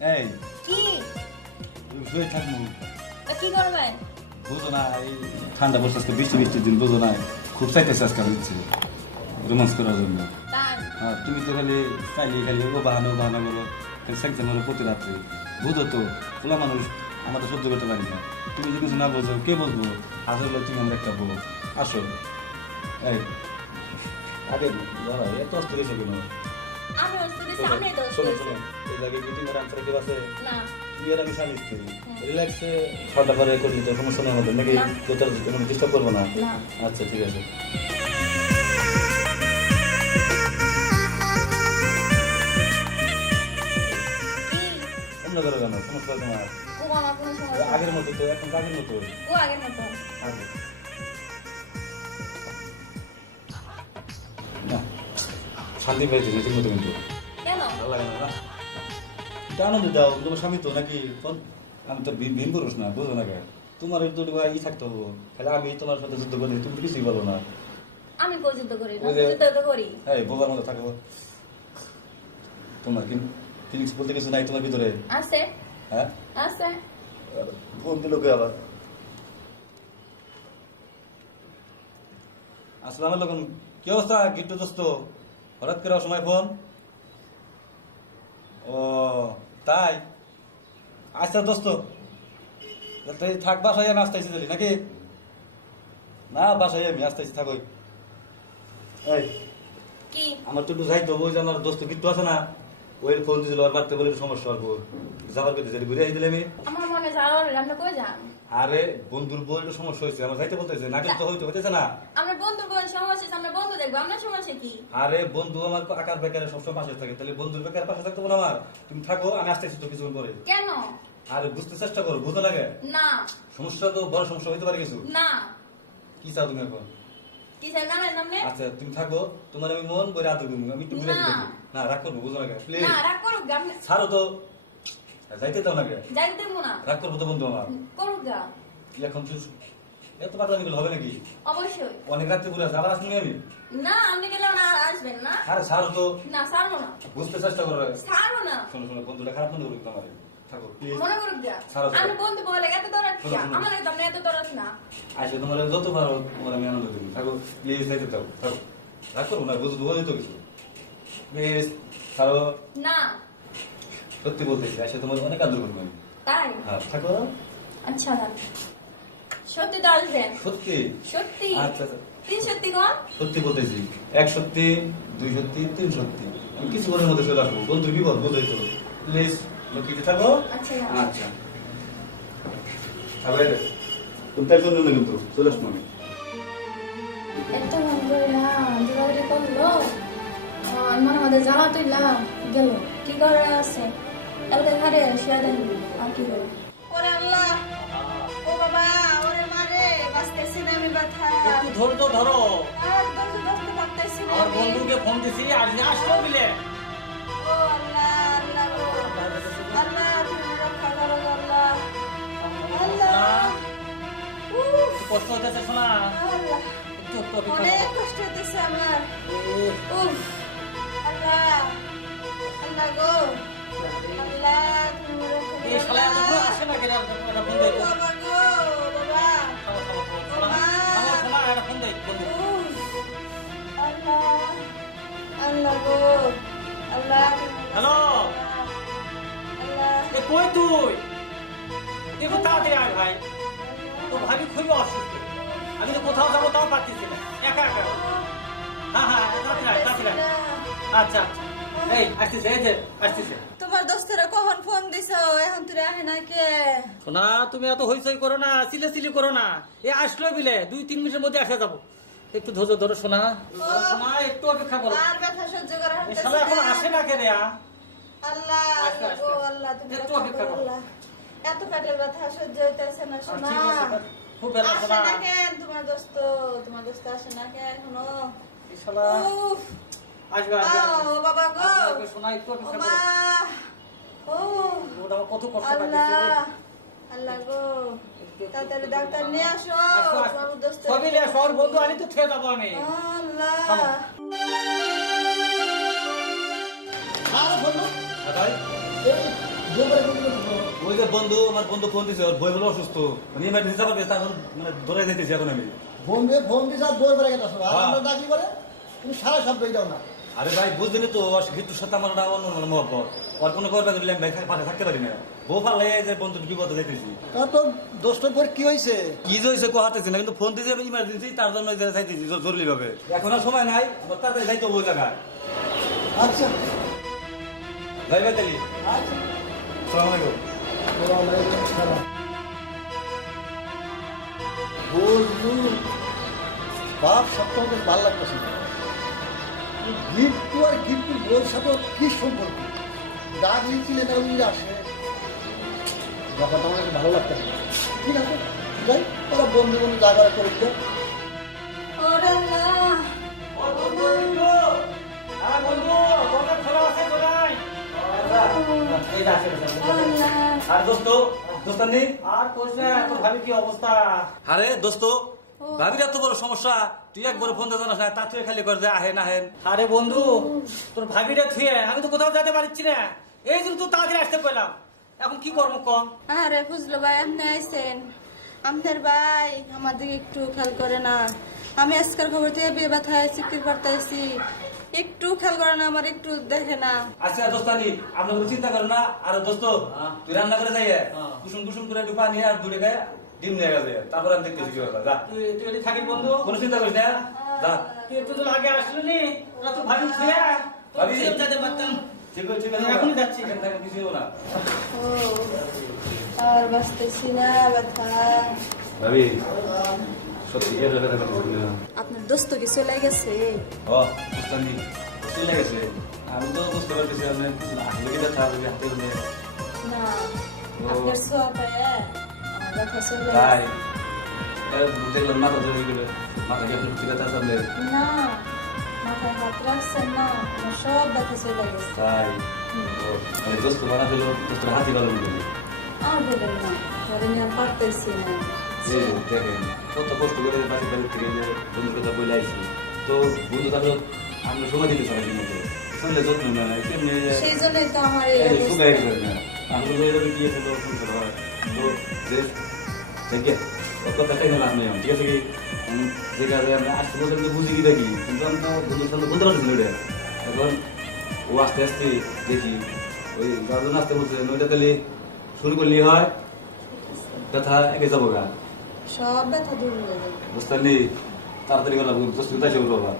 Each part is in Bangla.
এই কি শুয়ে থাকবো কি করবেন? বুঝো না এই ঠান্ডা বসে আজকে বৃষ্টি বৃষ্টির দিন বুঝো না খুব চাইতেছে আজকাল ইচ্ছে রোমান্স করার জন্য। তাই হ্যাঁ তুমি তো খালি চাইলে খালি ও বাহানা করো খালি স্যাংশন করো প্রতি রাত্রে বুঝো তো খোলা মানুষ আমরা তো সহ্য করতে পারি না। তুমি যদি কিছু না বোঝো কে বলবো আসলে তুমি আমরা একটা বলো আসো এই আগে দাঁড়াও এত অস্ত গেছে কেন? আমি অস্ত দিছি, আমি তো অস্ত শোনো দিছি। শোনো এই জায়গায় কি তোমার আনসার কেউ আছে? না বিয়ের আমি স্বামী স্ত্রী রিল্যাক্সে খাওয়া পরে করলি তো সমস্যা নেই আমাদের নাকি? না। তোর কোনো ডিস্টার্ব করবো না? না আচ্ছা ঠিক আছে। কি অন্য করো কেন সমস্যা তোমার? ও আমার কোনো সমস্যা নেই। আগের মতো তো এখন তো আগের মতো ও আগের মতো আগে না শান্তি পাইছি ঠিক মতো কিন্তু কেন? ভালো লাগে না না এটা আনন্দ দাও তোমার স্বামী তো নাকি আমি তো ভীম পুরুষ না বুঝো না কেন তোমার একটু ই থাকতে হবো খালি আমি তোমার সাথে যুদ্ধ করি তুমি তো কিছুই বলো না। আমি কো যুদ্ধ করি না, ওই যে- যুদ্ধ তো করি। এই বোবার মতো থাকো তোমার কি ফিলিংস বলতে কিছু নাই তোমার ভিতরে? আছে হ্যাঁ আছে ফোন দিল কে আবার? আসসালামু আলাইকুম কি অবস্থা গিট্টু দোস্ত হঠাৎ করে সময় ফোন? ও তাই আচ্ছা দোস্ত তুই থাক বাসায় আমি আসতেছি দিলি নাকি? না বাসায় আমি আসতেছি থাকোই। এই কি আমার তো একটু যাইতো ওই যে আমার দোস্ত গিট্টু আছে না ওই ফোন দিয়েছিল আর বাড়তে বলে সমস্যা অল্প যাবার পেতে যাই ঘুরে আসি আমি। আমার মনে যাওয়া হলো আপনি কই যান? আরে বন্ধুর বউ একটু সমস্যা হয়েছে আমার যাইতে বলতেছে নাটক তো হইতেছে না। আমরা বন্ধু বোন সমস্যা, আমরা বন্ধু দেখবো, আমরা সমস্যা কি? আরে বন্ধু আমার আকার বেকারে সবসময় পাশে থাকে তাহলে বন্ধুর বেকার পাশে থাকতে বলো আমার তুমি থাকো আমি আসতেছি তো কিছুক্ষণ পরে। কেন? আরে বুঝতে চেষ্টা করো বুঝতে লাগে না সমস্যা তো বড় সমস্যা হইতে পারে কিছু। না কি চাও তুমি এখন? কি চাই জানেন আপনি? আচ্ছা তুমি থাকো তোমার আমি মন করে আদর করবো আমি একটু ঘুরে না। আসবো। না রাগ করবো বুঝো লাগে প্লিজ না রাগ করুক গা, আপনি ছাড়ো তো যাইতে দাও নাকি? যাইতে দেবো না। রাগ করবো তো বন্ধু আমার করুক গা, কি এখন তুই এত পাতলামি গুলো হবে নাকি? অবশ্যই। অনেক রাত্রে ঘুরে আসবে আবার আসবো আমি। না আপনি গেলে না আসবেন না। আরে ছাড়ো তো না ছাড়বো না, বুঝতে চেষ্টা করো। ছাড়বো না। শোনো শোনো বন্ধুটা খারাপ মনে করুক তোমার থাকো প্লিজ। মনে করুক গা, ছাড়ো, ছাড়ো। আমি বন্ধু বলে এত দৌড়াত শোনো, শোনো। আমার তো আপনি এত দৌড়াত না। আসে তোমার যত পারো তোমার আমি আনন্দ দেবো থাকো প্লিজ যাইতে দাও থাকো রাগ করবো না বুঝতে বোঝাই তো কিছু প্লিজ ছাড়ো। না সত্যি বলতেছি আসে তোমার অনেক আদর করবো আমি। তাই হ্যাঁ থাকো আচ্ছা না সত্যি তো আসবেন? সত্যি সত্যি আচ্ছা আচ্ছা তিন সত্যি কোন? সত্যি বলতেছি এক সত্যি দুই সত্যি তিন সত্যি আমি কিছু মনের মধ্যে চলে আসবো বন্ধুর বিপদ বোঝাই তো প্লিজ লক্ষ্মীতে থাকো। আচ্ছা আচ্ছা তবে তুমি তাই জন্য না কিন্তু চলে আসবো আমি। এত মন করে না দিবাড়ি করলো মনে মধ্যে জ্বালা তুইলা গেল কি করে আছে এলাকা ঘরে শুয়ে দেন আর কি করে? ওরে আল্লাহ ও বাবা ওরে মারে বাঁচতেছি না আমি ব্যথা একটু ধরো তো ধরো আর ধরতে পারতেছি না আমার আমি। বন্ধুকে ফোন দিছি আর আসছো বিলে ও আল্লাহ আল্লাহ গো আল্লাহ তুমি রক্ষা করো গো আল্লাহ আল্লাহ উফ কষ্ট হইতেছে শোনা আল্লাহ একটু একটু অপেক্ষা অনেক করো। কষ্ট হইতেছে আমার উফ, উফ আল্লাহ আল্লাহ গো আল্লাহ তুমি রক্ষা এই শালা এত দূর আসে না কেন একটা ফোন দেই তো বাবা গো বাবা থামো, থামো, থামো, শোনা, থামো, শোনা, একটা ফোন দেই বন্ধু উফ আল্লাহ আল্লাহ গো আল্লাহ হ্যালো আল্লাহ এ কই তুই দেখো তাড়াতাড়ি আয় ভাই তো ভাবি খুবই অসুস্থ আমি তো কোথাও যাবো তাও পারতেছি না একা একা হ্যাঁ হ্যাঁ তাড়াতাড়ি আয়, তাড়াতাড়ি আয়। আচ্ছা আচ্ছা এই আসতেছে এই যে আসতেছে তোমার দোস্তরা কখন ফোন দিছো এখন তুই আহে না কে? শোনা তুমি এত হইচই করো না সিলি করো না এ আসলো বিলে 2-3 মিনিটের মধ্যে আসা যাবো একটু ধৈর্য ধরো শোনা শোনা একটু অপেক্ষা করো আর ব্যথা সহ্য করা এই হচ্ছে শালা এখন আসে না কেন আল্লাহ আস্তে, আল্লাহ গো আস্তে। আল্লাহ তুমি একটু রক্ষা অপেক্ষা করো, করো। আল্লাহ। এত পেটের ব্যথা সহ্য হইতেছে না শোনা ঠিক আছে খুব ব্যথা আসে শোনা না কেন তোমার দোস্ত আসে না কেন এখনো? এই শালা উফ আসবে আসবে ও বাবা গো আসবে, শোনা একটু ও অপেক্ষা মা করো ও ওটা আমার কত কষ্ট আল্লাহ পাইতেছে আল্লাহ গো তাড়াতাড়ি ডাক্তার নিয়ে আসো তোমার দোস্ত সবই রে সর বন্ধু আনি তো ছেড়ে যাবো আমি আল্লাহ থামো। আর বন্ধু ভাই এই ওই যে বন্ধু আমার বন্ধু ফোন দিছে ওর বই হলো অসুস্থ মানে এমার্জেন্সি যাবার গেছে এখন মানে ধরে যাইতেছি এখন আমি বন্ধু ফোন দিছে আর বই পড়ে গেছে আর হ্যাঁ। আমরা ডাকি করে তুমি সারা শব্দ দাও না। আরে ভাই বুঝলি তো কিন্তু সাথে আমার ওটা অন্য মানে মহব্বত ওর কোনো করবে দিলে আমি পাশে থাকতে পারি না বউ পারলে যে বন্ধু বিপদে যাইতেছি তা তো দোষটার পর কি হয়েছে? কি যে হয়েছে কোহাতেছি না কিন্তু ফোন দিয়েছে ইমার্জেন্সি তার জন্য চাইতেছি জরুরি ভাবে এখন আর সময় নাই আমার তাড়াতাড়ি যাইতে হবে ওই জায়গায় আচ্ছা যাই ভাই তালি আচ্ছা সালাম আলাইকুম বন্ধু বাপ সপ্তাহ ভালো লাগতেছে গিফট আর গিফট বইয়ের সাথে কি সম্পর্ক ডাক দিয়েছিলেন না উনি আসে ব্যাপারটা আমার কাছে ভালো লাগতেছে ঠিক আছে যাই ওরা বন্ধু বন্ধু জায়গা করে দিল ওরে আল্লাহ আল্লাহ আর দোস্ত দোস্তানি আর কোশ না তোর ভাবি কি অবস্থা? আরে দোস্ত ভাবির এত বড় সমস্যা তুই একবার ফোন দিয়ে জানাস না তা তুই খালি করে যে আহে না হেন আরে বন্ধু তোর ভাবিটা থুয়ে আমি তো কোথাও যেতে পারছি না এই জন্য তো তাড়াতাড়ি আসতে পেলাম এখন কি করবো কম আরে ফজলু ভাই আপনি আইছেন আমাদের ভাই আমার দিকে একটু খেয়াল করে না আমি আজকের খবর থেকে বিয়ে ব্যথায় চিকিৎসা করতেছি একটু খেয়াল করে না আমার একটু দেখে না আচ্ছা দোস্তানি আপনার কোনো চিন্তা করো না আর দোস্ত তুই রান্না করে যাই কুসুম কুসুম করে একটু পানি আর দূরে গায়ে ডিম নিয়ে গেছে তারপর আমি দেখতেছি কি কথা যা তুই তুই এটি থাকিস বন্ধু কোনো চিন্তা করিস না যা তুই একটু তো আগে আসলি নি ওরা তো ভাবি থুয়ে ভাবি? যেতে পারতাম ঠিক আছে ঠিক আছে এখনই যাচ্ছি। এখানে থাকা কিছু হবো না ও আর বাঁচতেছি না ব্যথা ভাবি সত্যি এর কথা আপনার দোস্ত কি চলে গেছে ও দোস্তানি চলে গেছে আমি তো বুঝতে পারতেছি আপনি কিছু না আসলে কি ব্যথা হবে হাতে নিয়ে না আপনার সোয়াবে আমার ব্যথা চলে তাই গেছে দেখলাম মাথা ধরে গেলে মাথা কি আপনার কি ব্যথা সামনে না মাথায় হাত রাখছেন না আমার সব ব্যথা চলে গেছে তাই মানে দোস্ত মানা হলো দোস্ত হাতি গেল বলে আর বলেন না ঘরে নিয়ে আর পারতেছি না যে দেখেন কত কষ্ট করে বাড়ি বাড়ি থেকে যে বন্ধুর কথা বলে আইছি তো বন্ধু তাহলে আমরা সময় দিতে চাই মতো শুনলে যত্ন না কেমনি সেই জন্যই তো আমার এই এই অবস্থা। সুগাই করে না আমরা তো এরকম কি হলো শুনতে হয় তো যে দেখে ওর কথা তাই না আমি ঠিক আছে কি যে কাজে আমরা আজকে পর্যন্ত বুঝি কি দেখি কিন্তু আমরা বন্ধুর সঙ্গে বলতে পারছি না ওটা এখন ও আস্তে আস্তে দেখি ওই গার্জন আস্তে বলছে ওইটা তাহলে শুরু করলেই হয় ব্যথা একে যাবো গা সব ব্যথা দূর হয়ে যাবে বুঝতে পারলি তাড়াতাড়ি গেলাম দোস্ত তাই শুরু করলাম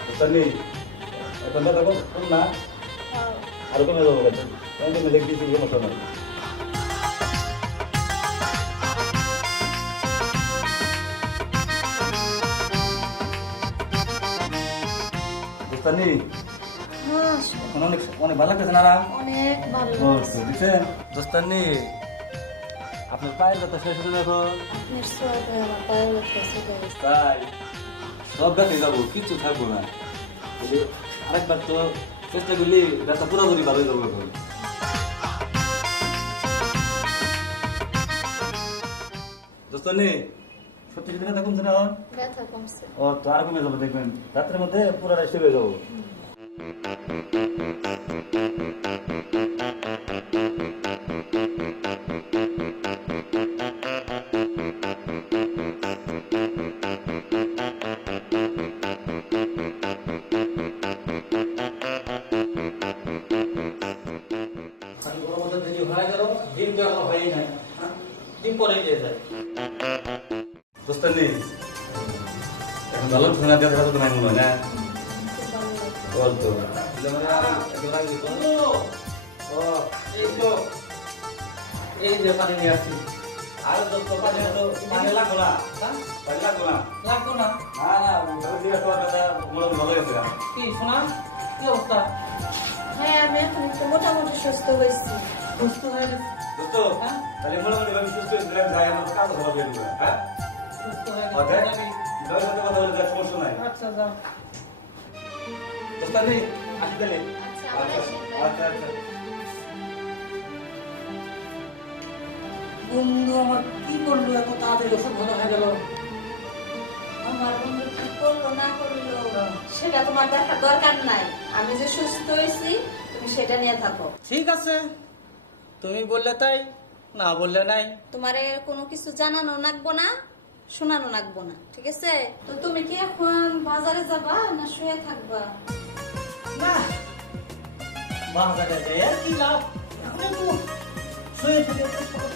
বুঝতে পারলি এখন ব্যথা কম না আরো কমে যাবো গেছে কমে দেখবি সমস্যা নাই বুঝতে পারলি হ্যাঁ এখন অনেক অনেক ভালো লাগতেছে না অনেক ভালো লাগছে। দিচ্ছেন দোস্তানি আপনার পায়ের ব্যথা শেষ হতে দেখুন আপনার সোয়াবে আমার পায়ে ব্যথা চলে গেছে তাই সব ব্যথায় যাবো কিচ্ছু থাকবো না এই যে আরেকবার তো চেষ্টা করলে ব্যথা পুরোপুরি ভালো হয়ে যাবো এখন দোস্তানি সত্যি যদি ব্যথা কমছে না এখন? ব্যথা কমছে ও তো আর কমে যাবো দেখবেন রাত্রের মধ্যে পুরো রেস্ট হয়ে যাবো আমি ওর মধ্যে দেরি হয়ে গেল ডিম তো এখনো হয়ই নাই ডিম পরে দিয়ে যায় দোস্তানি এখন ভালো ঠান্ডা দেওয়া থাকা তো নাই মনে হয় না খুব ভালো লাগছে বল তো যেমন একজন আগে দিত ও এই তো এই যে পানি নিয়ে আসছি আর দোস্ত পানি লাগবো না হ্যাঁ পানি লাগবো না লাগবো না না না ভালো দিয়ে একটা কথা মোটামুটি ভালো গেছে কি শোনা কি অবস্থা হ্যাঁ আমি এখন একটু মোটামুটি সুস্থ হয়েছি সুস্থ হয়ে গেছে দোস্ত হ্যাঁ? তাহলে মোটামুটি ভাবে সুস্থ হয়ে দিলাম যাই আমার কাজ ভালো হয়ে যাবে হ্যাঁ সুস্থ হয়ে ওকে গেছে দোস্ত সাথে কথা বলে যাক সমস্যা নাই আচ্ছা যাও দোস্তানি আসতে নেই আচ্ছা, আচ্ছা আচ্ছা আচ্ছা বন্ধু আমার কি করলো এত তাড়াতাড়ি ওষুধ ভালো হয়ে গেল আমার বন্ধু করলো না করলো সেটা তোমার দেখার দরকার নাই। আমি যে সুস্থ হয়েছি তুমি সেটা নিয়ে থাকো। ঠিক আছে, তুমি বললে তাই, না বললে নাই। তোমারে কোনো কিছু জানানো লাগবো না, শোনানো লাগবো না, ঠিক আছে? তো তুমি কি এখন বাজারে যাবা না শুয়ে থাকবা? না, বাজারে যাই আর কি লাভ, এখন একটু শুয়ে থেকে শোও।